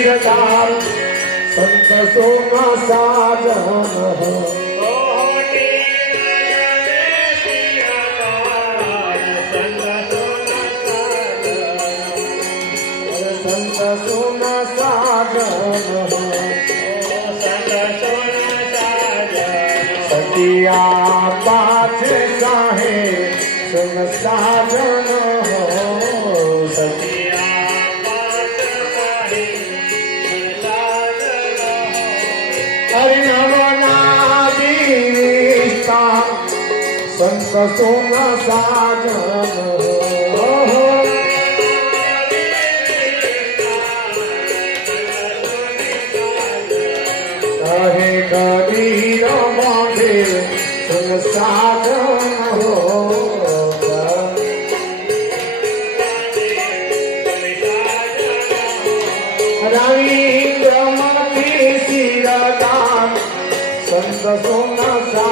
शीरदार संत सोमा साजन संत सोमा साजन सतिया पाछे साहे सुन साजन हो सतिया हरिनवना दीता संत सोना साजन हो कहे कबीर बांधे सुन साजन हो रविंद्र मती सिरदान संत सोना सा